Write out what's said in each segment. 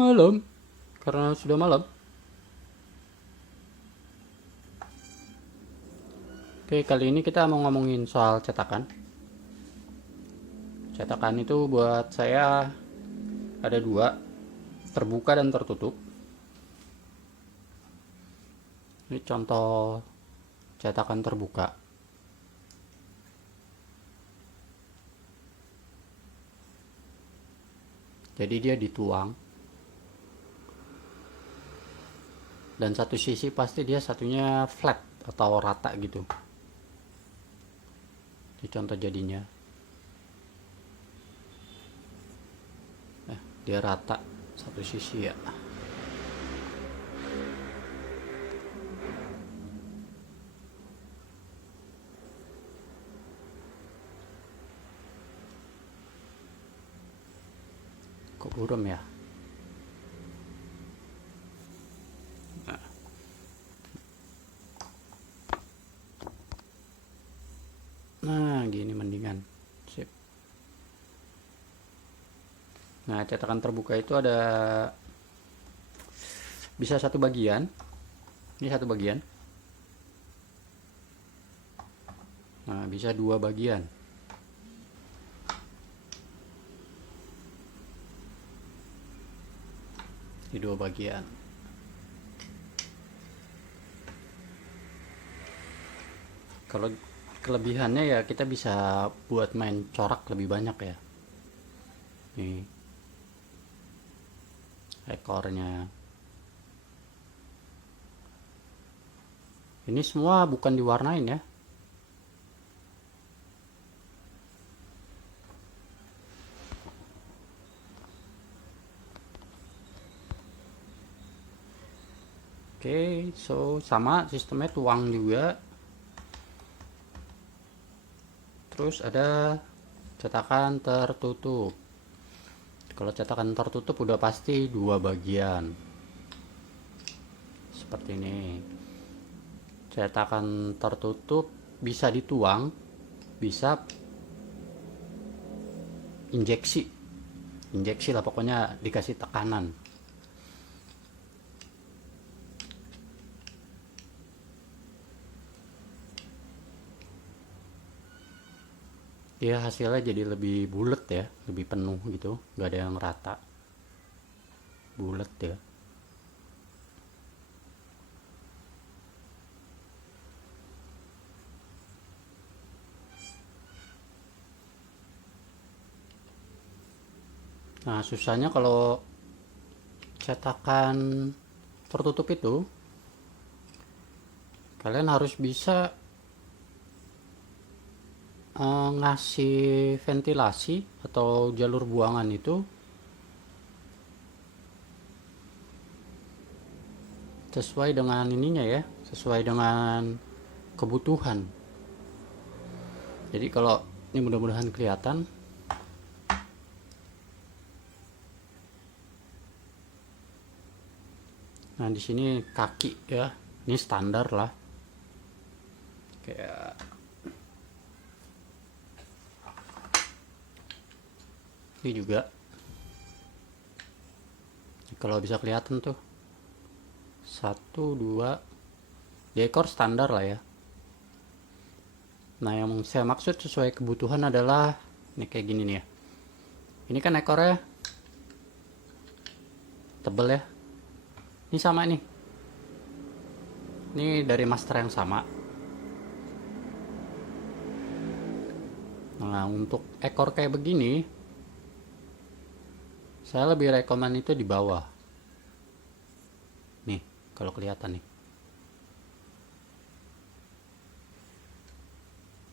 malam, karena sudah malam. Oke, kali ini kita mau ngomongin soal cetakan. Cetakan itu buat saya ada dua, terbuka dan tertutup. Ini contoh cetakan terbuka. Jadi dia dituang, dan satu sisi pasti dia satunya flat atau rata gitu. Ini contoh jadinya. Dia rata satu sisi ya. Kok buram ya? Nah, gini mendingan. Sip. Nah, cetakan terbuka itu ada bisa satu bagian. Ini satu bagian. Nah, bisa dua bagian. Di dua bagian. Kalau kelebihannya ya kita bisa buat main corak lebih banyak ya. Nih ekornya. Ini semua bukan diwarnain ya. Oke, so sama sistemnya tuang juga. Terus ada cetakan tertutup. Kalau cetakan tertutup udah pasti dua bagian. Seperti ini. Cetakan tertutup bisa dituang, bisa injeksi. Injeksi lah pokoknya, dikasih tekanan. Dia hasilnya jadi lebih bulat ya, lebih penuh gitu, nggak ada yang rata, bulat ya. Nah, susahnya kalau cetakan tertutup itu, kalian harus bisa ngasih ventilasi atau jalur buangan itu sesuai dengan ininya ya, sesuai dengan kebutuhan. Jadi kalau ini mudah-mudahan kelihatan. Nah, di sini kaki ya. Ini standar lah. Kayak ini juga. Kalau bisa kelihatan tuh. 1, 2. Di ekor standar lah ya. Nah, yang saya maksud sesuai kebutuhan adalah ini kayak gini nih ya. Ini kan ekornya tebel ya. Ini sama nih. Ini dari master yang sama. Nah, untuk ekor kayak begini, saya lebih rekomen itu di bawah. Nih, kalau kelihatan nih.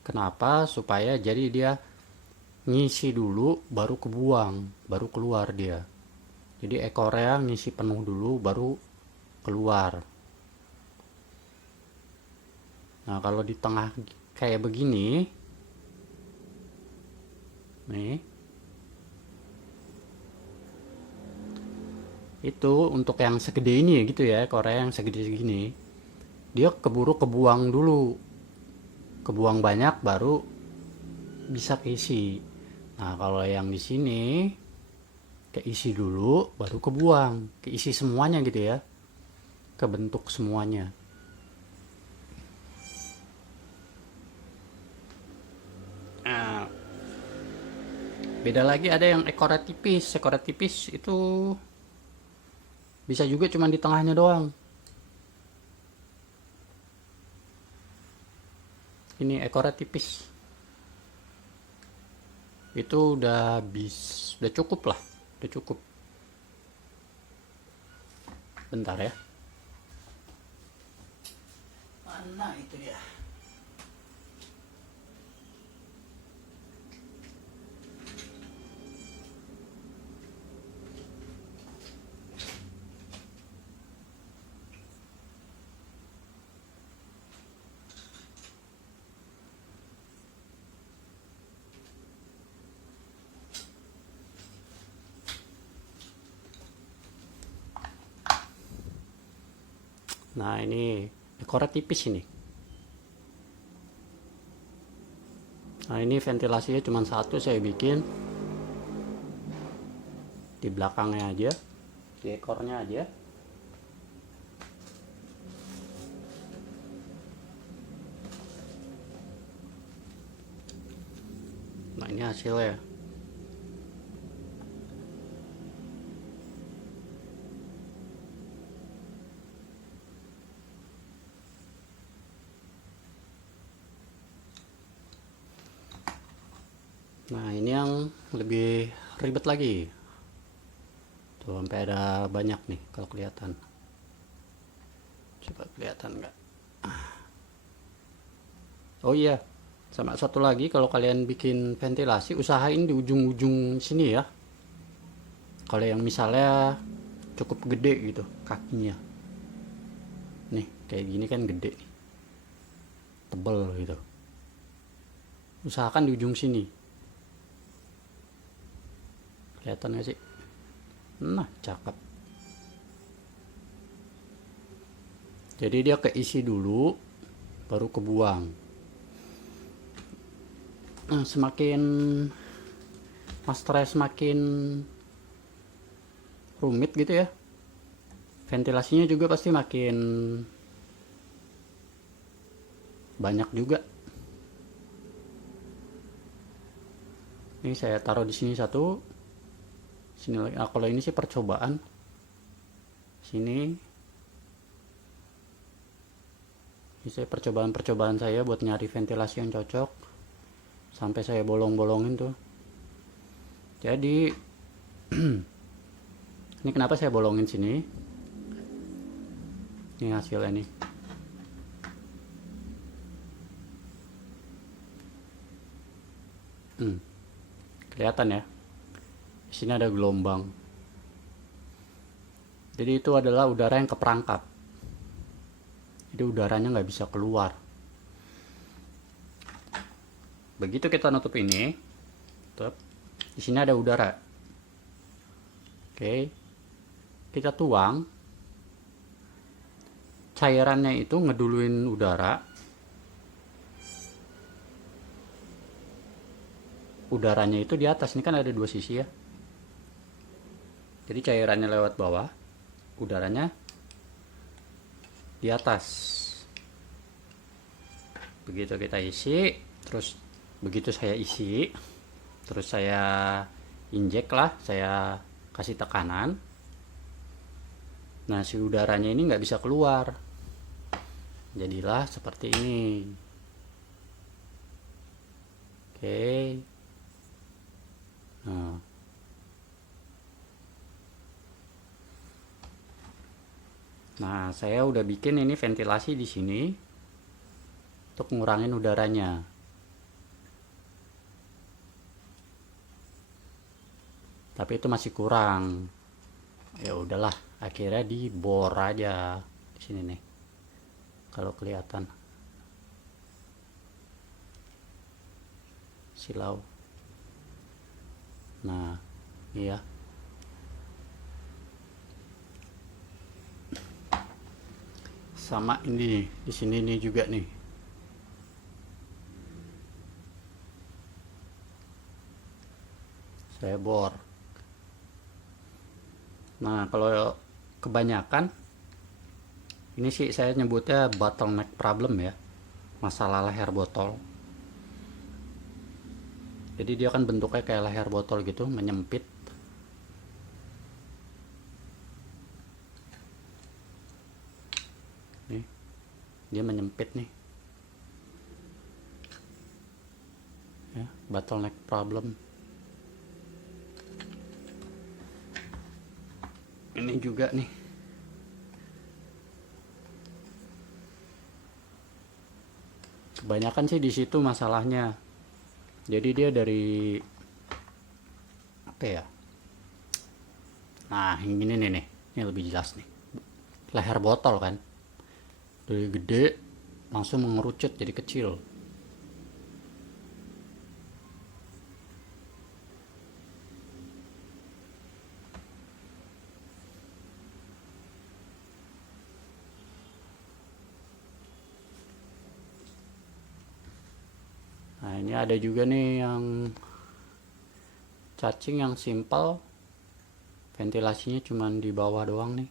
Kenapa? Supaya jadi dia ngisi dulu, baru kebuang, baru keluar dia. Jadi ekornya ngisi penuh dulu, baru keluar. Nah, kalau di tengah kayak begini, nih, itu untuk yang segede ini gitu ya, ekornya yang segede segini, dia keburu kebuang dulu, kebuang banyak baru bisa keisi. Nah, kalau yang di sini keisi dulu baru kebuang, keisi semuanya gitu ya, kebentuk semuanya. Nah, beda lagi ada yang ekornya tipis. Ekornya tipis itu bisa juga cuma di tengahnya doang. Ini ekornya tipis. Itu udah cukup lah, udah cukup. Bentar ya. Mana itu dia? Nah ini ekornya tipis ini. Nah ini ventilasinya cuma satu saya bikin di belakangnya aja, di ekornya aja. Nah ini hasilnya. Nah ini yang lebih ribet lagi. Tuh sampai ada banyak nih kalau kelihatan. Coba kelihatan nggak? Oh iya, sama satu lagi kalau kalian bikin ventilasi usahain di ujung-ujung sini ya. Kalau yang misalnya cukup gede gitu kakinya. Nih kayak gini kan gede nih. Tebel gitu. Usahakan di ujung sini. Kelihatan gak sih? Nah, cakep. Jadi dia keisi dulu, baru kebuang. Nah, semakin masternya semakin rumit gitu ya, ventilasinya juga pasti makin banyak juga. Ini saya taruh di sini satu, sini lagi. Nah, kalau ini sih percobaan. Sini. Ini saya percobaan saya buat nyari ventilasi yang cocok. Sampai saya bolong-bolongin tuh. Jadi ini kenapa saya bolongin sini? Ini hasilnya nih. Kelihatan ya. Di sini ada gelombang. Jadi itu adalah udara yang keperangkap. Jadi udaranya nggak bisa keluar. Begitu kita nutup ini, tutup. Di sini ada udara. Oke, kita tuang. Cairannya itu ngeduluin udara. Udaranya itu di atas. Ini kan ada dua sisi ya. Jadi cairannya lewat bawah, udaranya di atas. Begitu kita isi, terus begitu saya isi, terus saya injek lah, saya kasih tekanan. Nah si udaranya ini nggak bisa keluar, jadilah seperti ini. Oke. Nah saya udah bikin ini ventilasi di sini untuk ngurangin udaranya. Tapi itu masih kurang. Ya udahlah, akhirnya dibor aja di sini nih. Kalau kelihatan silau. Nah, iya. Sama ini di sini nih juga nih. Saya bor. Nah, kalau kebanyakan, ini sih saya nyebutnya bottleneck problem ya, masalah leher botol. Jadi dia kan bentuknya kayak leher botol gitu, menyempit. Nih, dia menyempit nih. Ya, bottleneck problem. Ini juga nih. Kebanyakan sih di situ masalahnya. Jadi dia dari apa ya? Nah, yang ini nih, ini lebih jelas nih. Leher botol kan, dari gede langsung mengerucut jadi kecil. Nah, ini ada juga nih yang cacing yang simpel, ventilasinya cuma di bawah doang nih.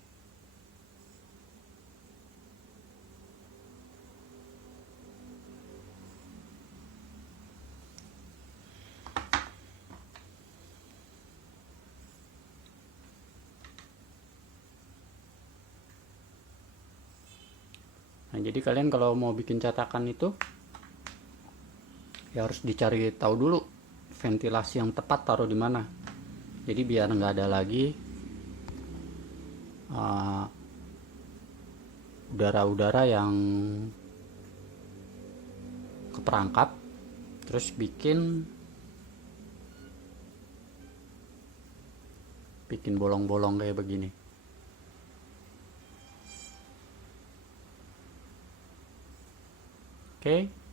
Nah, jadi kalian kalau mau bikin cetakan itu ya harus dicari tahu dulu ventilasi yang tepat taruh di mana. Jadi biar nggak ada lagi udara-udara yang keperangkap terus bikin bolong-bolong kayak begini. Oke.